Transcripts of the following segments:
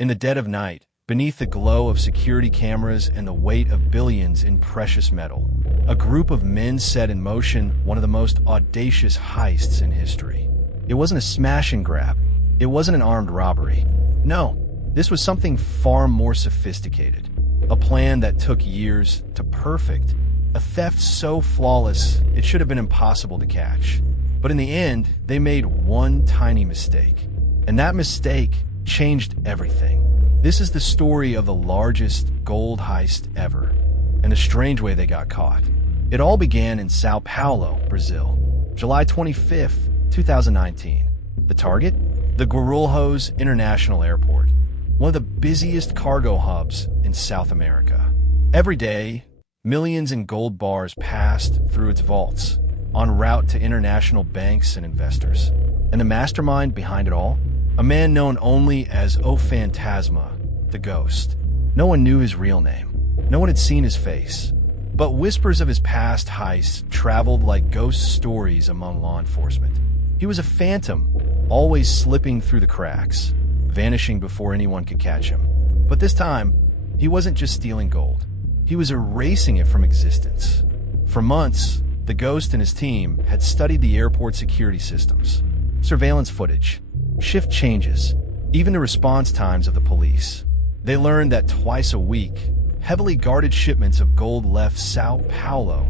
In the dead of night, beneath the glow of security cameras and the weight of billions in precious metal, a group of men set in motion one of the most audacious heists in history. It wasn't a smash and grab. It wasn't an armed robbery. No, this was something far more sophisticated. A plan that took years to perfect. A theft so flawless, it should have been impossible to catch. But in the end, they made one tiny mistake. And that mistake changed everything. This is the story of the largest gold heist ever, and the strange way they got caught. It all began in Sao Paulo, Brazil, July 25th, 2019. The target? The Guarulhos International Airport, one of the busiest cargo hubs in South America. Every day, millions in gold bars passed through its vaults, en route to international banks and investors. And the mastermind behind it all? A man known only as O Fantasma, the Ghost. No one knew his real name. No one had seen his face. But whispers of his past heists traveled like ghost stories among law enforcement. He was a phantom, always slipping through the cracks, vanishing before anyone could catch him. But this time, he wasn't just stealing gold. He was erasing it from existence. For months, the Ghost and his team had studied the airport security systems, surveillance footage, shift changes, even the response times of the police. They learned that twice a week, heavily guarded shipments of gold left Sao Paulo,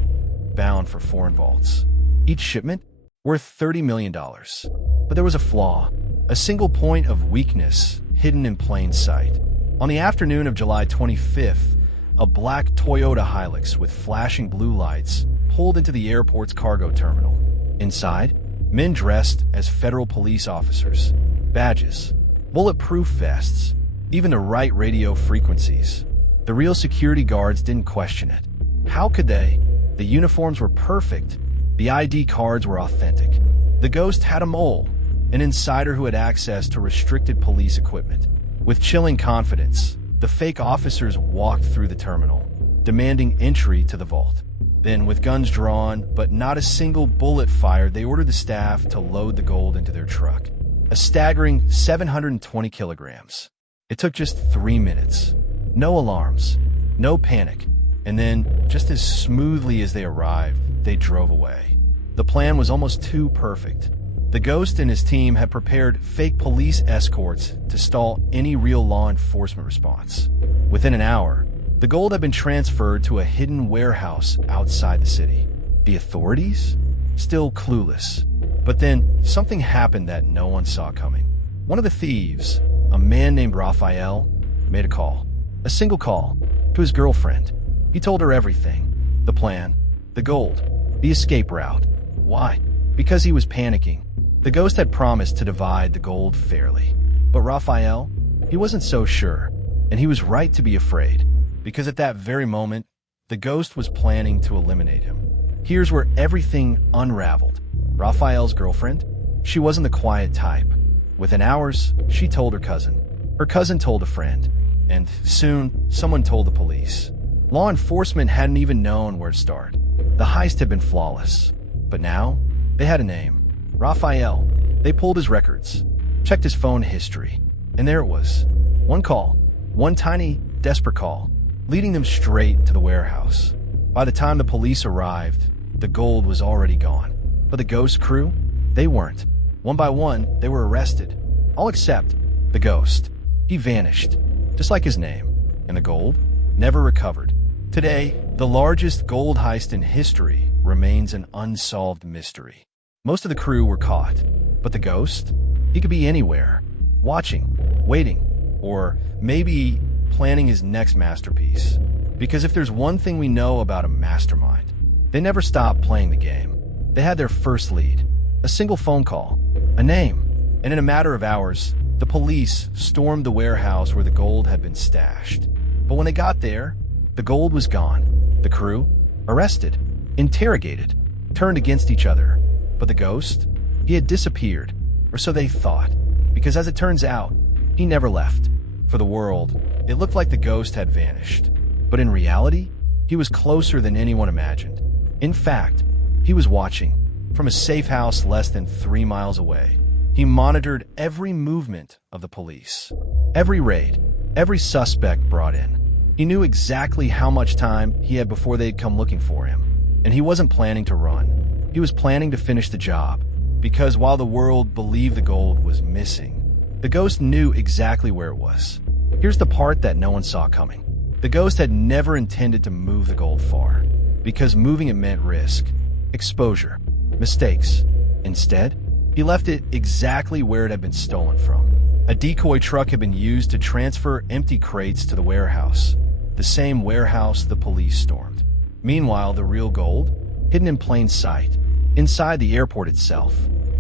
bound for foreign vaults. Each shipment worth $30 million. But there was a flaw, a single point of weakness hidden in plain sight. On the afternoon of July 25th, a black Toyota Hilux with flashing blue lights pulled into the airport's cargo terminal. Inside, men dressed as federal police officers, badges, bulletproof vests, even the right radio frequencies. The real security guards didn't question it. How could they? The uniforms were perfect. The ID cards were authentic. The Ghost had a mole, an insider who had access to restricted police equipment. With chilling confidence, the fake officers walked through the terminal, demanding entry to the vault. Then, with guns drawn, but not a single bullet fired, they ordered the staff to load the gold into their truck. A staggering 720 kilograms. It took just 3 minutes. No alarms, no panic. And then, just as smoothly as they arrived, they drove away. The plan was almost too perfect. The Ghost and his team had prepared fake police escorts to stall any real law enforcement response. Within an hour, the gold had been transferred to a hidden warehouse outside the city. The authorities? Still clueless. But then, something happened that no one saw coming. One of the thieves, a man named Raphael, made a call. A single call, to his girlfriend. He told her everything. The plan, the gold, the escape route. Why? Because he was panicking. The Ghost had promised to divide the gold fairly. But Raphael, he wasn't so sure. And he was right to be afraid. Because at that very moment, the Ghost was planning to eliminate him. Here's where everything unraveled. Raphael's girlfriend? She wasn't the quiet type. Within hours, she told her cousin. Her cousin told a friend. And soon, someone told the police. Law enforcement hadn't even known where to start. The heist had been flawless. But now, they had a name. Raphael. They pulled his records, checked his phone history, and there it was. One call, one tiny, desperate call, leading them straight to the warehouse. By the time the police arrived, the gold was already gone. But the Ghost crew? They weren't. One by one, they were arrested. All except the Ghost. He vanished, just like his name. And the gold? Never recovered. Today, the largest gold heist in history remains an unsolved mystery. Most of the crew were caught, but the Ghost? He could be anywhere, watching, waiting, or maybe planning his next masterpiece. Because if there's one thing we know about a mastermind, they never stop playing the game. They had their first lead, a single phone call, a name, and in a matter of hours, the police stormed the warehouse where the gold had been stashed. But when they got there, the gold was gone. The crew? Arrested, interrogated, turned against each other. But the Ghost? He had disappeared, or so they thought. Because as it turns out, he never left. For the world, it looked like the Ghost had vanished. But in reality, he was closer than anyone imagined. In fact, he was watching, from a safe house less than 3 miles away. He monitored every movement of the police, every raid, every suspect brought in. He knew exactly how much time he had before they'd come looking for him. And he wasn't planning to run. He was planning to finish the job, because while the world believed the gold was missing, the ghost knew exactly where it was. Here's the part that no one saw coming. The ghost had never intended to move the gold far, because moving it meant risk, exposure, mistakes. Instead, he left it exactly where it had been stolen from. A decoy truck had been used to transfer empty crates to the warehouse, the same warehouse the police stormed. Meanwhile, the real gold, hidden in plain sight, inside the airport itself.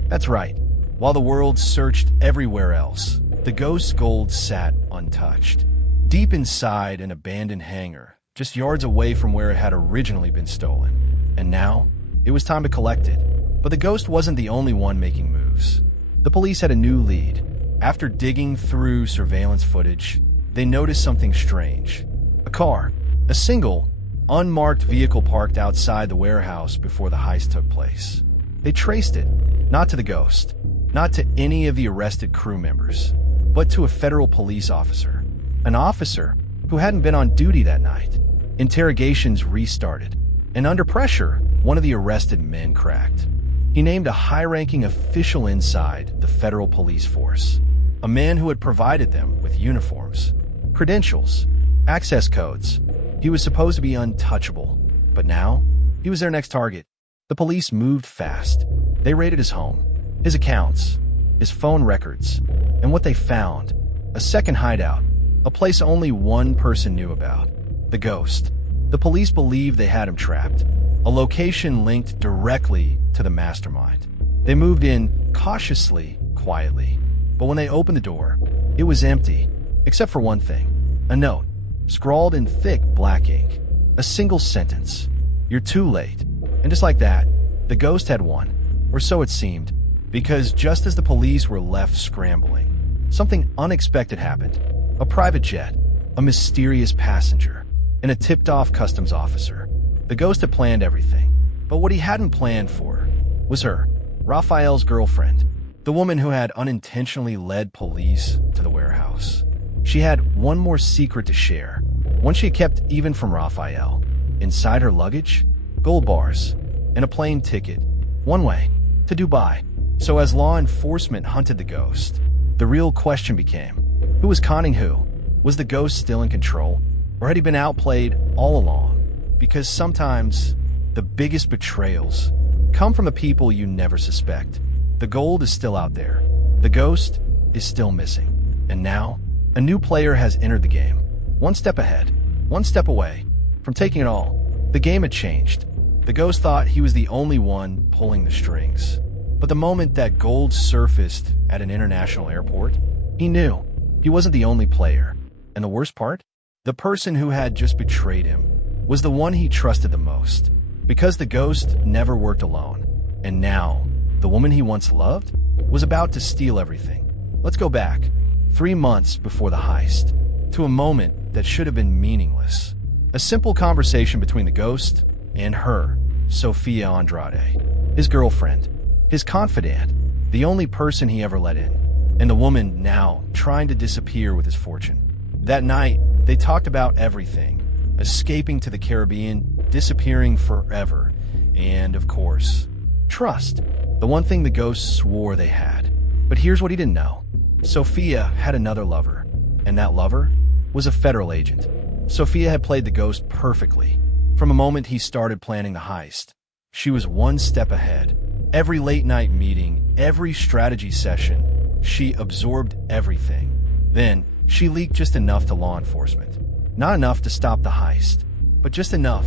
That's right. While the world searched everywhere else, the ghost's gold sat untouched, deep inside an abandoned hangar, just yards away from where it had originally been stolen. And now, it was time to collect it. But the ghost wasn't the only one making moves. The police had a new lead. After digging through surveillance footage, they noticed something strange. A car, a single, unmarked vehicle parked outside the warehouse before the heist took place. They traced it, not to the ghost, not to any of the arrested crew members, but to a federal police officer. An officer who hadn't been on duty that night. Interrogations restarted, and under pressure, one of the arrested men cracked. He named a high-ranking official inside the federal police force, a man who had provided them with uniforms, credentials, access codes. He was supposed to be untouchable, but now he was their next target. The police moved fast. They raided his home, his accounts, his phone records, and what they found, a second hideout, a place only one person knew about, the ghost. The police believed they had him trapped, a location linked directly to the mastermind. They moved in cautiously, quietly, but when they opened the door, it was empty, except for one thing, a note, scrawled in thick black ink, a single sentence, "You're too late." And just like that, the ghost had won, or so it seemed, because just as the police were left scrambling, something unexpected happened. A private jet, a mysterious passenger, and a tipped-off customs officer. The ghost had planned everything, but what he hadn't planned for was her, Raphael's girlfriend, the woman who had unintentionally led police to the warehouse. She had one more secret to share, one she kept even from Raphael. Inside her luggage, gold bars, and a plane ticket, one way, to Dubai. So as law enforcement hunted the ghost, the real question became, who was conning who? Was the ghost still in control, or had he been outplayed all along? Because sometimes, the biggest betrayals come from the people you never suspect. The gold is still out there. The ghost is still missing. And now, a new player has entered the game. One step ahead, one step away from taking it all. The game had changed. The ghost thought he was the only one pulling the strings. But the moment that gold surfaced at an international airport, he knew he wasn't the only player. And the worst part? The person who had just betrayed him was the one he trusted the most. Because the ghost never worked alone. And now, the woman he once loved was about to steal everything. Let's go back, 3 months before the heist, to a moment that should have been meaningless. A simple conversation between the ghost and her, Sophia Andrade, his girlfriend, his confidant, the only person he ever let in, and the woman now trying to disappear with his fortune. That night, they talked about everything, escaping to the Caribbean, disappearing forever, and, of course, trust, the one thing the ghost swore they had. But here's what he didn't know. Sophia had another lover, and that lover was a federal agent. Sophia had played the ghost perfectly. From the moment he started planning the heist, she was one step ahead. Every late-night meeting, every strategy session, she absorbed everything. Then, she leaked just enough to law enforcement. Not enough to stop the heist, but just enough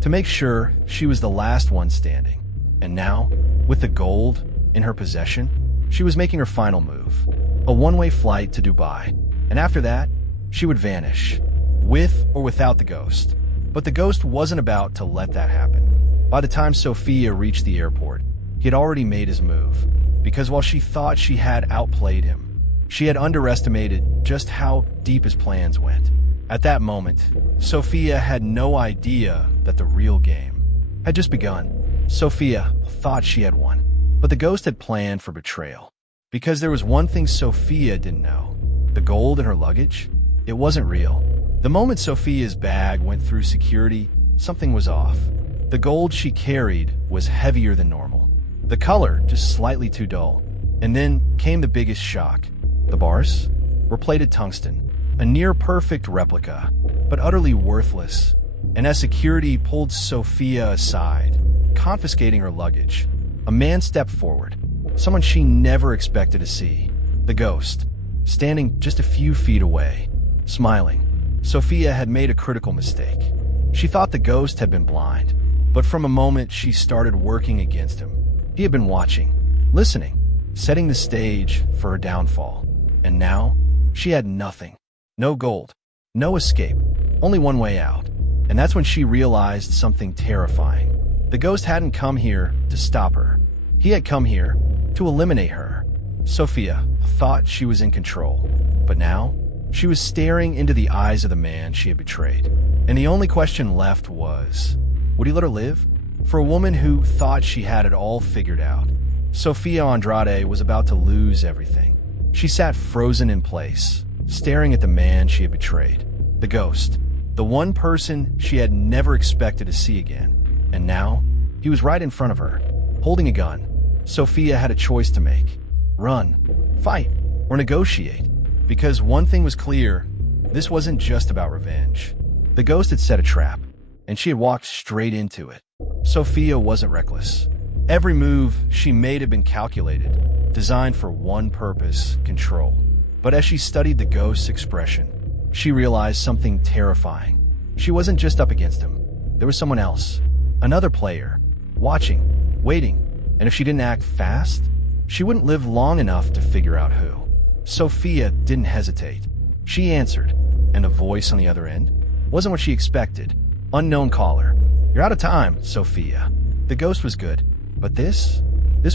to make sure she was the last one standing. And now, with the gold in her possession, she was making her final move. A one-way flight to Dubai. And after that, she would vanish, with or without the ghost. But the ghost wasn't about to let that happen. By the time Sophia reached the airport, he had already made his move. Because while she thought she had outplayed him, she had underestimated just how deep his plans went. At that moment, Sophia had no idea that the real game had just begun. Sophia thought she had won, but the ghost had planned for betrayal. Because there was one thing Sophia didn't know. The gold in her luggage? It wasn't real. The moment Sophia's bag went through security, something was off. The gold she carried was heavier than normal. The color just slightly too dull. And then came the biggest shock. The bars were plated tungsten, a near-perfect replica, but utterly worthless. And as security pulled Sophia aside, confiscating her luggage, a man stepped forward, someone she never expected to see. The ghost, standing just a few feet away, smiling. Sophia had made a critical mistake. She thought the ghost had been blind, but from a moment she started working against him. He had been watching, listening, setting the stage for her downfall. And now, she had nothing. No gold, no escape, only one way out. And that's when she realized something terrifying. The ghost hadn't come here to stop her. He had come here to eliminate her. Sophia thought she was in control, but now she was staring into the eyes of the man she had betrayed. And the only question left was, would he let her live? For a woman who thought she had it all figured out, Sophia Andrade was about to lose everything. She sat frozen in place, staring at the man she had betrayed. The ghost, the one person she had never expected to see again. And now, he was right in front of her, holding a gun. Sophia had a choice to make. Run, fight, or negotiate. Because one thing was clear, this wasn't just about revenge. The ghost had set a trap, and she had walked straight into it. Sophia wasn't reckless. Every move she made had been calculated, designed for one purpose, control. But as she studied the ghost's expression, she realized something terrifying. She wasn't just up against him. There was someone else, another player, watching, waiting, and if she didn't act fast, she wouldn't live long enough to figure out who. Sophia didn't hesitate. She answered, and the voice on the other end wasn't what she expected. Unknown caller. You're out of time, Sophia. The ghost was good, but this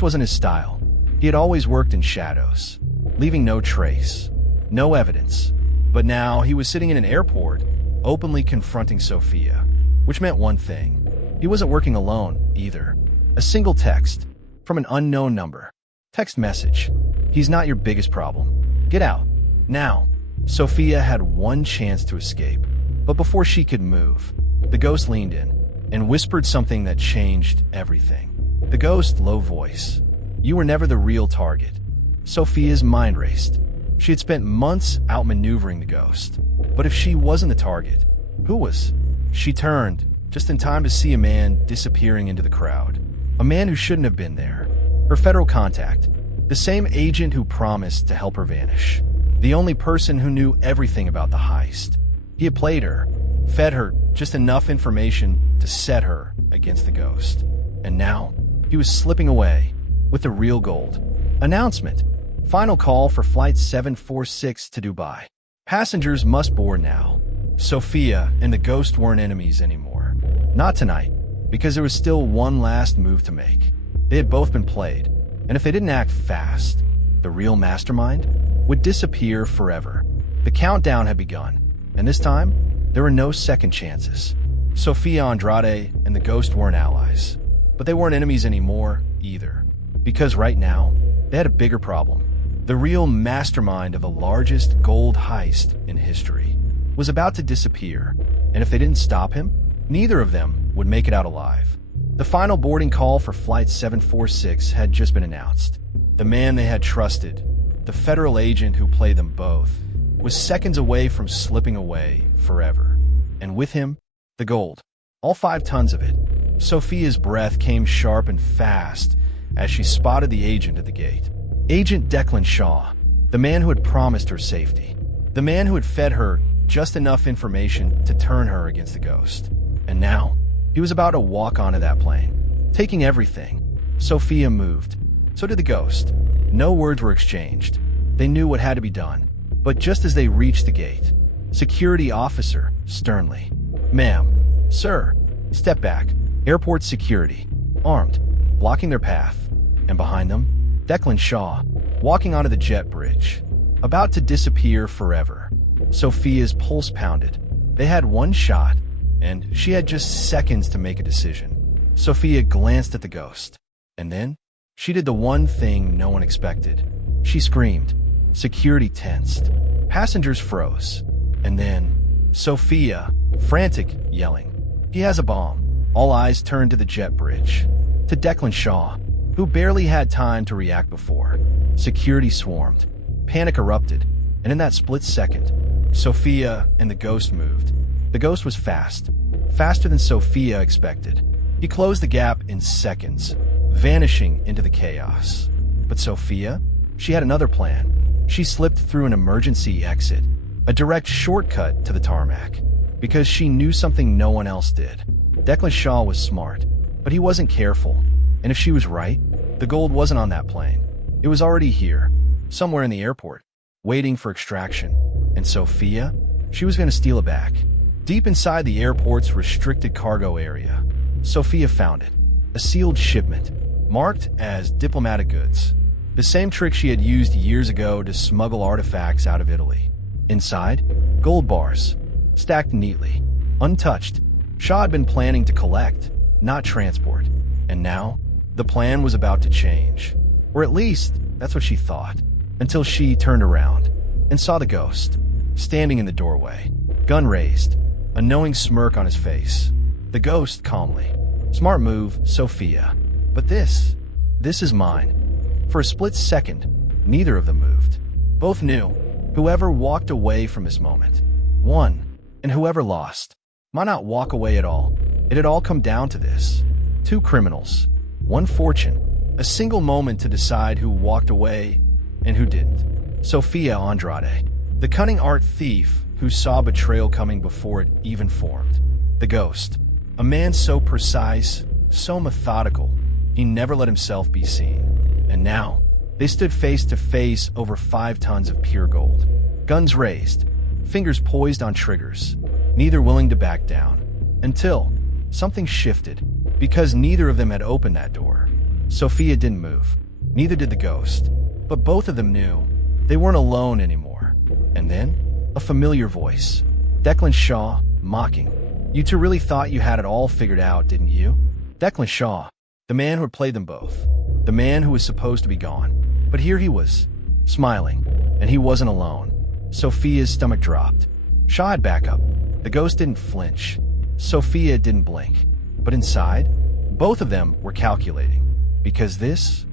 wasn't his style. He had always worked in shadows, leaving no trace, no evidence. But now he was sitting in an airport, openly confronting Sophia, which meant one thing. He wasn't working alone, either. A single text from an unknown number. Text message. He's not your biggest problem. Get out. Now. Sophia had one chance to escape. But before she could move, the ghost leaned in and whispered something that changed everything. The ghost, low voice. You were never the real target. Sophia's mind raced. She had spent months outmaneuvering the ghost. But if she wasn't the target, who was? She turned, just in time to see a man disappearing into the crowd. A man who shouldn't have been there. Her federal contact. The same agent who promised to help her vanish. The only person who knew everything about the heist. He had played her, fed her just enough information to set her against the ghost. And now, he was slipping away with the real gold. Announcement. Final call for Flight 746 to Dubai. Passengers must board now. Sophia and the ghost weren't enemies anymore. Not tonight, because there was still one last move to make. They had both been played, and if they didn't act fast, the real mastermind would disappear forever. The countdown had begun, and this time, there were no second chances. Sophia Andrade and the ghost weren't allies, but they weren't enemies anymore either. Because right now, they had a bigger problem. The real mastermind of the largest gold heist in history was about to disappear, and if they didn't stop him, neither of them would make it out alive. The final boarding call for Flight 746 had just been announced. The man they had trusted, the federal agent who played them both, was seconds away from slipping away forever. And with him, the gold. All 5 tons of it. Sophia's breath came sharp and fast as she spotted the agent at the gate. Agent Declan Shaw, the man who had promised her safety. The man who had fed her just enough information to turn her against the ghost. And now, he was about to walk onto that plane, taking everything. Sophia moved. So did the ghost. No words were exchanged. They knew what had to be done. But just as they reached the gate, security officer, sternly, "Ma'am, sir, step back." Airport security, armed, blocking their path. And behind them, Declan Shaw, walking onto the jet bridge, about to disappear forever. Sophia's pulse pounded. They had one shot, and she had just seconds to make a decision. Sophia glanced at the ghost, and then she did the one thing no one expected. She screamed. Security tensed. Passengers froze. And then, Sophia, frantic, yelling, "He has a bomb." All eyes turned to the jet bridge. To Declan Shaw, who barely had time to react before. Security swarmed. Panic erupted. And in that split second, Sophia and the ghost moved. The ghost was fast. Faster than Sophia expected. He closed the gap in seconds, vanishing into the chaos. But Sophia? She had another plan. She slipped through an emergency exit, a direct shortcut to the tarmac, because she knew something no one else did. Declan Shaw was smart, but he wasn't careful. And if she was right, the gold wasn't on that plane. It was already here, somewhere in the airport, waiting for extraction. And Sophia? She was going to steal it back. Deep inside the airport's restricted cargo area, Sophia found it. A sealed shipment, marked as diplomatic goods. The same trick she had used years ago to smuggle artifacts out of Italy. Inside, gold bars, stacked neatly, untouched. Shaw had been planning to collect, not transport. And now, the plan was about to change. Or at least, that's what she thought. Until she turned around and saw the ghost, standing in the doorway, gun raised, a knowing smirk on his face. The ghost calmly. "Smart move, Sophia. But this is mine." For a split second, neither of them moved. Both knew, whoever walked away from this moment won, and whoever lost might not walk away at all. It had all come down to this. Two criminals, one fortune, a single moment to decide who walked away and who didn't. Sophia Andrade, the cunning art thief who saw betrayal coming before it even formed. The ghost, a man so precise, so methodical, he never let himself be seen. And now, they stood face to face over 5 tons of pure gold. Guns raised, fingers poised on triggers, neither willing to back down. Until something shifted, because neither of them had opened that door. Sophia didn't move, neither did the ghost. But both of them knew they weren't alone anymore. And then, a familiar voice. Declan Shaw, mocking. "You two really thought you had it all figured out, didn't you?" Declan Shaw, the man who had played them both. The man who was supposed to be gone. But here he was, smiling. And he wasn't alone. Sophia's stomach dropped. Shaw had backup. The ghost didn't flinch. Sophia didn't blink. But inside, both of them were calculating. Because this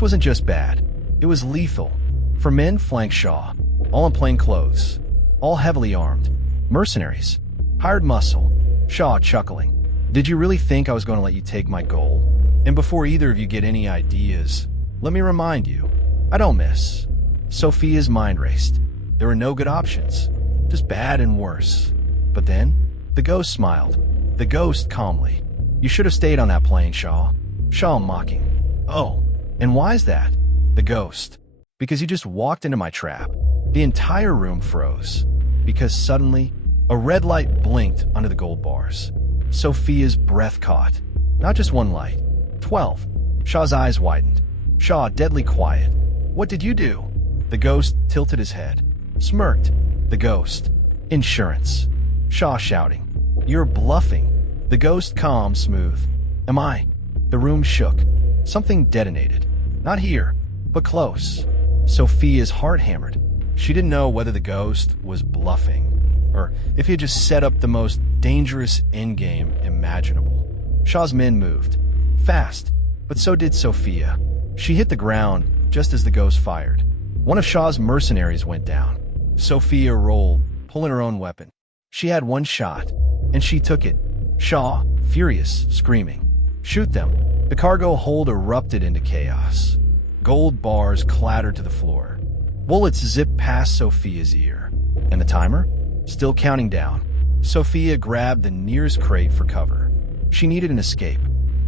wasn't just bad. It was lethal. For men flanked Shaw, all in plain clothes, all heavily armed. Mercenaries. Hired muscle. Shaw chuckling. "Did you really think I was going to let you take my gold? And before either of you get any ideas, let me remind you, I don't miss." Sophia's mind raced. There were no good options, just bad and worse. But then, the ghost smiled. The ghost calmly. "You should have stayed on that plane, Shaw." Shaw mocking. "Oh, and why is that?" The ghost. "Because you just walked into my trap." The entire room froze. Because suddenly, a red light blinked under the gold bars. Sophia's breath caught. Not just one light. 12. Shaw's eyes widened. Shaw deadly quiet. "What did you do?" The ghost tilted his head. Smirked. The ghost. "Insurance." Shaw shouting. "You're bluffing." The ghost calm, smooth. "Am I?" The room shook. Something detonated. Not here, but close. Sophia's heart hammered. She didn't know whether the ghost was bluffing, or if he had just set up the most dangerous endgame imaginable. Shaw's men moved. Fast, but so did Sophia. She hit the ground just as the ghost fired. One of Shaw's mercenaries went down. Sophia rolled, pulling her own weapon. She had one shot, and she took it. Shaw, furious, screaming. "Shoot them." The cargo hold erupted into chaos. Gold bars clattered to the floor. Bullets zipped past Sophia's ear. And the timer? Still counting down. Sophia grabbed the nearest crate for cover. She needed an escape.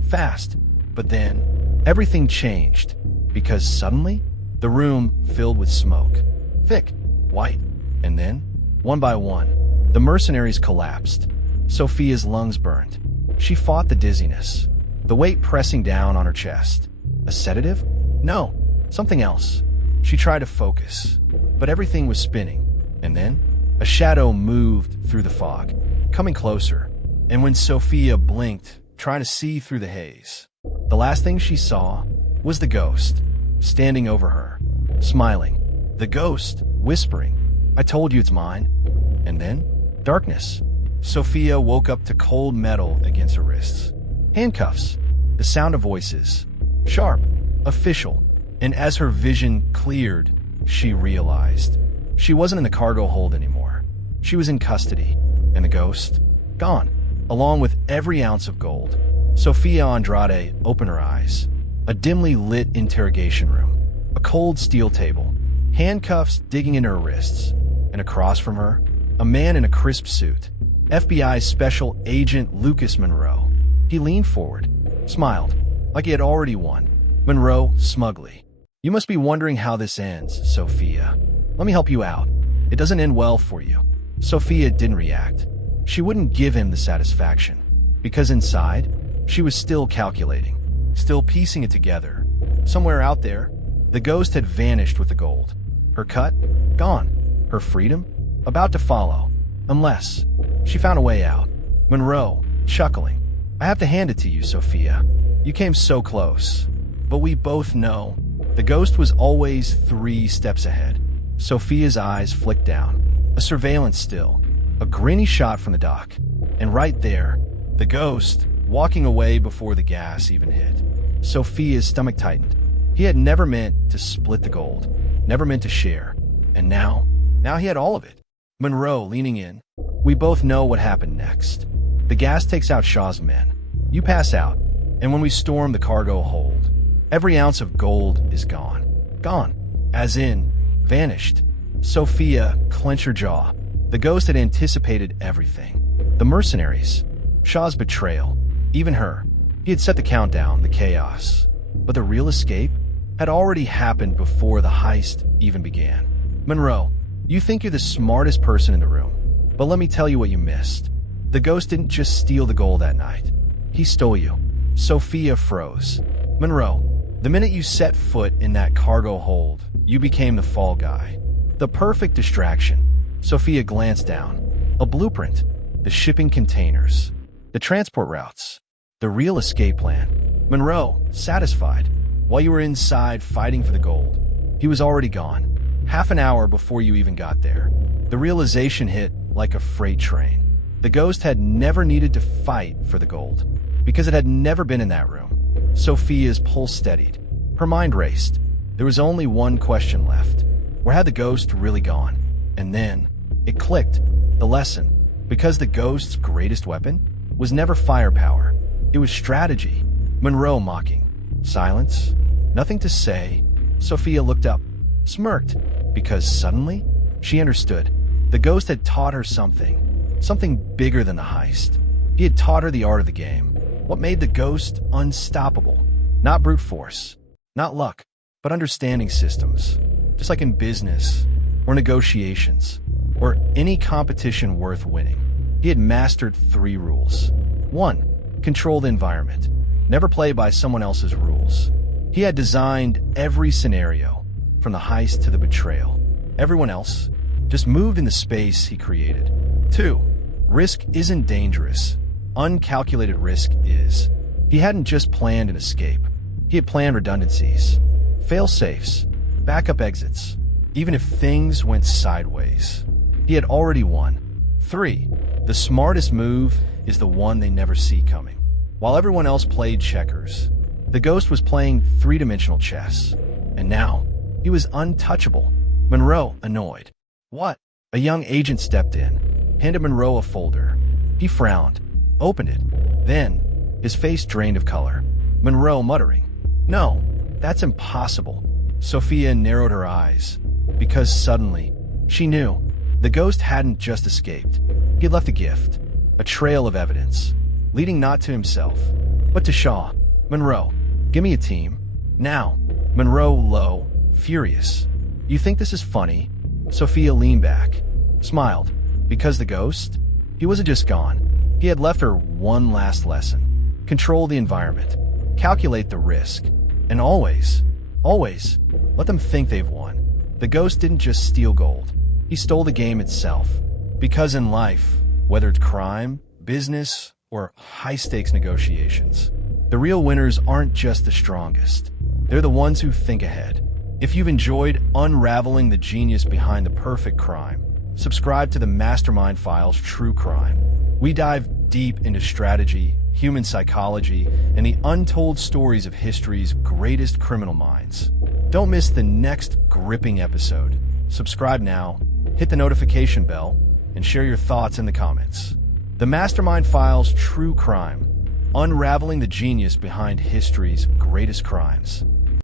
Fast. But then, everything changed. Because suddenly, the room filled with smoke. Thick, white. And then, one by one, the mercenaries collapsed. Sophia's lungs burned. She fought the dizziness, the weight pressing down on her chest. A sedative? No, something else. She tried to focus, but everything was spinning. And then, a shadow moved through the fog, coming closer. And when Sophia blinked, trying to see through the haze, the last thing she saw was the ghost, standing over her. smiling. The ghost, whispering, "I told you it's mine." And then, darkness. Sophia woke up to cold metal against her wrists. Handcuffs. The sound of voices. Sharp. Official. And as her vision cleared, she realized she wasn't in the cargo hold anymore. She was in custody. And the ghost? Gone. Along with every ounce of gold. Sophia Andrade opened her eyes. A dimly lit interrogation room. A cold steel table. Handcuffs digging into her wrists. And across from her, a man in a crisp suit. FBI Special Agent Lucas Monroe. He leaned forward, smiled, like he had already won. Monroe, smugly. "You must be wondering how this ends, Sophia. Let me help you out. It doesn't end well for you." Sophia didn't react. She wouldn't give him the satisfaction. Because inside, she was still calculating, still piecing it together. Somewhere out there, the ghost had vanished with the gold. Her cut? Gone. Her freedom? About to follow. Unless she found a way out. Monroe, chuckling. "I have to hand it to you, Sophia. You came so close. But we both know the ghost was always 3 steps ahead." Sophia's eyes flicked down. A surveillance still. A grainy shot from the dock. And right there, the ghost, walking away before the gas even hit. Sophia's stomach tightened. He had never meant to split the gold. Never meant to share. And now he had all of it. Monroe, leaning in. "We both know what happened next. The gas takes out Shaw's men. You pass out. And when we storm the cargo hold, every ounce of gold is gone. Gone. As in, vanished." Sophia clenched her jaw. The ghost had anticipated everything. The mercenaries. Shaw's betrayal. Even her. He had set the countdown, the chaos. But the real escape had already happened before the heist even began. "Monroe, you think you're the smartest person in the room. But let me tell you what you missed. The ghost didn't just steal the gold that night. He stole you." Sophia froze. "Monroe, the minute you set foot in that cargo hold, you became the fall guy. The perfect distraction." Sophia glanced down. A blueprint. The shipping containers. The transport routes. The real escape plan. Monroe, satisfied. While you were inside fighting for the gold, he was already gone. Half an hour before you even got there. The realization hit like a freight train. The ghost had never needed to fight for the gold, because it had never been in that room. Sophia's pulse steadied. Her mind raced. There was only one question left. Where had the ghost really gone? And then, it clicked. The lesson. Because the ghost's greatest weapon was never firepower. It was strategy. Monroe mocking. Silence. Nothing to say. Sophia looked up. Smirked. Because suddenly, she understood. The ghost had taught her something. Something bigger than the heist. He had taught her the art of the game. What made the ghost unstoppable? Not brute force. Not luck. But understanding systems. Just like in business. Or negotiations. Or any competition worth winning. He had mastered 3 rules. 1. Control the environment. Never play by someone else's rules. He had designed every scenario, from the heist to the betrayal. Everyone else just moved in the space he created. 2. Risk isn't dangerous. Uncalculated risk is. He hadn't just planned an escape. He had planned redundancies, fail-safes, backup exits, even if things went sideways. He had already won. 3. The smartest move is the one they never see coming. While everyone else played checkers, the ghost was playing 3-dimensional chess. And now, he was untouchable. Monroe, annoyed. "What?" A young agent stepped in, handed Monroe a folder. He frowned, opened it. Then, his face drained of color. Monroe muttering, "No, that's impossible." Sophia narrowed her eyes, because suddenly, she knew the ghost hadn't just escaped. He had left a gift, a trail of evidence, leading not to himself, but to Shaw. "Monroe, give me a team. Now." Monroe, low, furious. "You think this is funny?" Sophia leaned back, smiled. Because the ghost? He wasn't just gone. He had left her one last lesson. Control the environment. Calculate the risk. And always, let them think they've won. The ghost didn't just steal gold. He stole the game itself. Because in life, whether it's crime, business, or high-stakes negotiations, the real winners aren't just the strongest. They're the ones who think ahead. If you've enjoyed unraveling the genius behind the perfect crime, subscribe to the Mastermind Files True Crime. We dive deep into strategy, human psychology, and the untold stories of history's greatest criminal minds. Don't miss the next gripping episode. Subscribe now, hit the notification bell, and share your thoughts in the comments. The Mastermind Files True Crime, unraveling the genius behind history's greatest crimes.